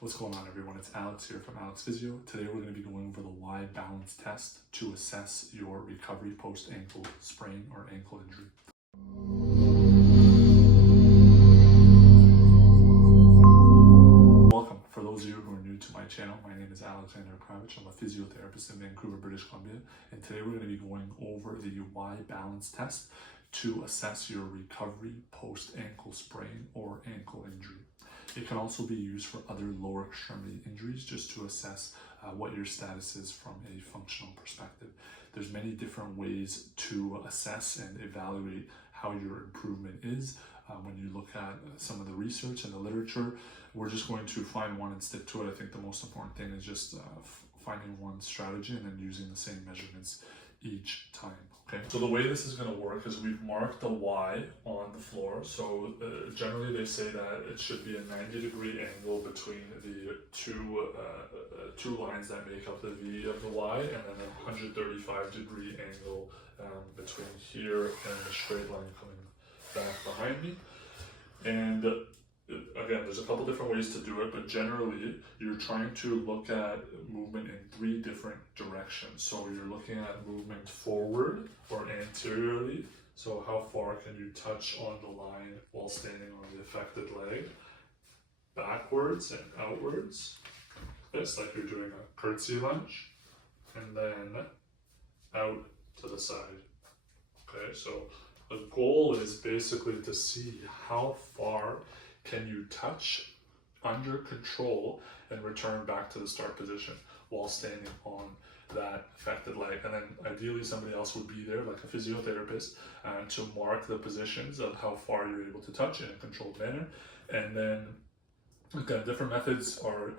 What's going on, everyone? It's Alex here from Alex Physio. Today we're going to be going over the YBalanceTest to assess your recovery post-ankle sprain or ankle injury. Welcome. For those of you who are new to my channel, my name is Alexander Kravich. I'm a physiotherapist in Vancouver, British Columbia, and today we're going to be going over the YBalanceTest to assess your recovery post-ankle sprain or ankle injury. It can also be used for other lower extremity injuries just to assess what your status is from a functional perspective. There's many different ways to assess and evaluate how your improvement is. When you look at some of the research and the literature, we're just going to find one and stick to it. I think the most important thing is just finding one strategy and then using the same measurements each time. Okay, so the way this is going to work is we've marked the Y on the floor. So generally they say that it should be a 90-degree angle between the two lines that make up the V of the Y, and then a 135-degree angle between here and the straight line coming back behind me. And again, there's a couple different ways to do it, but generally you're trying to look at movement in 3 different directions. So you're looking at movement forward or anteriorly. So how far can you touch on the line while standing on the affected leg? Backwards and outwards. It's like you're doing a curtsy lunge. And then out to the side. Okay, so the goal is basically to see how far can you touch under control and return back to the start position while standing on that affected leg. And then ideally somebody else would be there, like a physiotherapist, to mark the positions of how far you're able to touch in a controlled manner. And then again, different methods are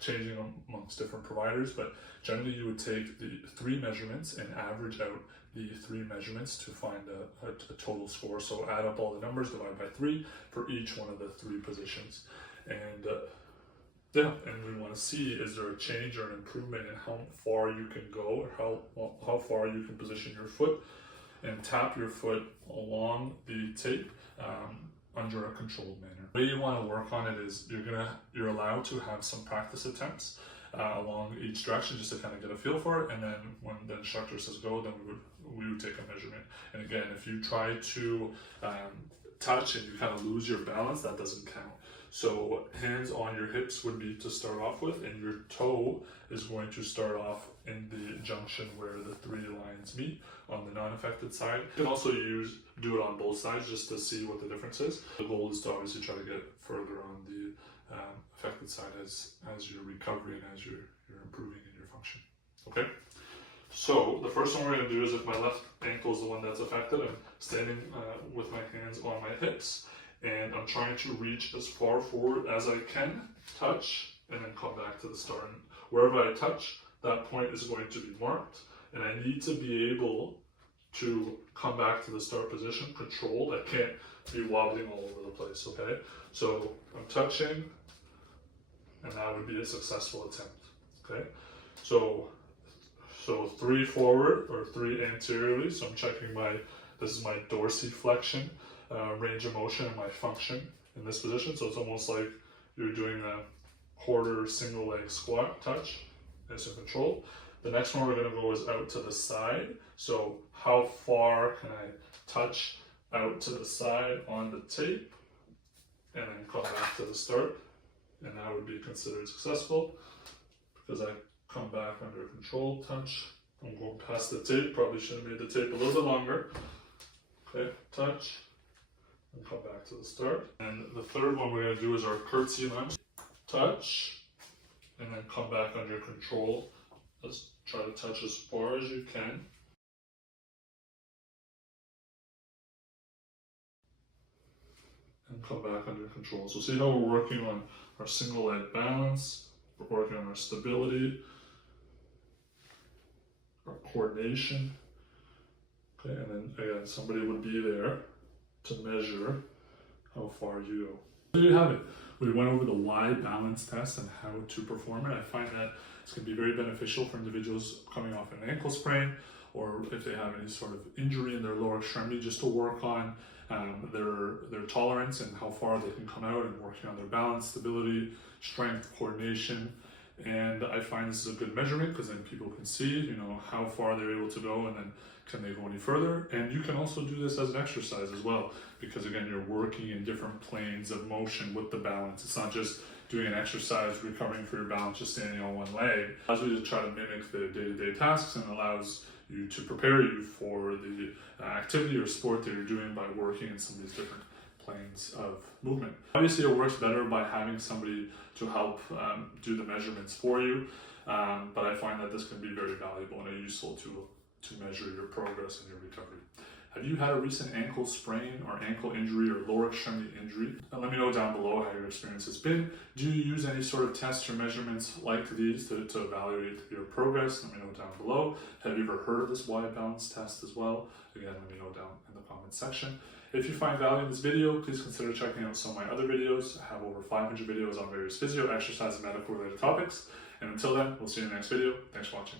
changing amongst different providers, but generally you would take the 3 measurements and average out the 3 measurements to find a total score. So add up all the numbers, divide by 3 for each one of the 3 positions. And and we want to see, is there a change or an improvement in how far you can go, or how far you can position your foot and tap your foot along the tape under a controlled manner. The way you want to work on it is you're allowed to have some practice attempts along each direction just to kind of get a feel for it, and then when the instructor says go, then we would take a measurement. And again, if you try to touch and you kind of lose your balance, that doesn't count. So hands on your hips would be to start off with, and your toe is going to start off in the junction where the 3 lines meet on the non-affected side. You can also do it on both sides just to see what the difference is. The goal is to obviously try to get further on the affected side as you're recovering, as you're improving in your function. Okay, so the first one we're going to do is, if my left ankle is the one that's affected, I'm standing with my hands on my hips, and I'm trying to reach as far forward as I can, touch, and then come back to the start. And wherever I touch, that point is going to be marked, and I need to be able to come back to the start position controlled. I can't be wobbling all over the place, okay? So I'm touching, and that would be a successful attempt, okay? So 3 forward or 3 anteriorly. So I'm checking this is my dorsiflexion, range of motion, and my function in this position. So it's almost like you're doing a quarter single leg squat touch, nice and controlled. The next one we're going to go is out to the side. So how far can I touch out to the side on the tape and then come back to the start? And that would be considered successful because I come back under control, touch. I'm going past the tape, probably should have made the tape a little bit longer. Okay, touch, and come back to the start. And the third one we're going to do is our curtsy lunge. Touch, and then come back under control. Let's try to touch as far as you can. And come back under control. So see how we're working on our single leg balance, we're working on our stability, our coordination. Okay, and then again, somebody would be there to measure how far you go. There you have it. We went over the YBalanceTest and how to perform it. I find that it's going to be very beneficial for individuals coming off an ankle sprain, or if they have any sort of injury in their lower extremity, just to work on their tolerance and how far they can come out and working on their balance, stability, strength, coordination. And I find this is a good measurement because then people can see, you know, how far they're able to go and then can they go any further. And you can also do this as an exercise as well, because again, you're working in different planes of motion with the balance. It's not just doing an exercise, recovering for your balance, just standing on one leg. It allows you to try to mimic the day-to-day tasks and allows you to prepare you for the activity or sport that you're doing by working in some of these different planes of movement. Obviously, it works better by having somebody to help do the measurements for you, but I find that this can be very valuable and a useful tool to measure your progress and your recovery. Have you had a recent ankle sprain or ankle injury or lower extremity injury? And let me know down below how your experience has been. Do you use any sort of tests or measurements like these to evaluate your progress? Let me know down below. Have you ever heard of this YBalanceTest as well? Again, let me know down in the comment section. If you find value in this video, please consider checking out some of my other videos. I have over 500 videos on various physio, exercise, and medical related topics. And until then, we'll see you in the next video. Thanks for watching.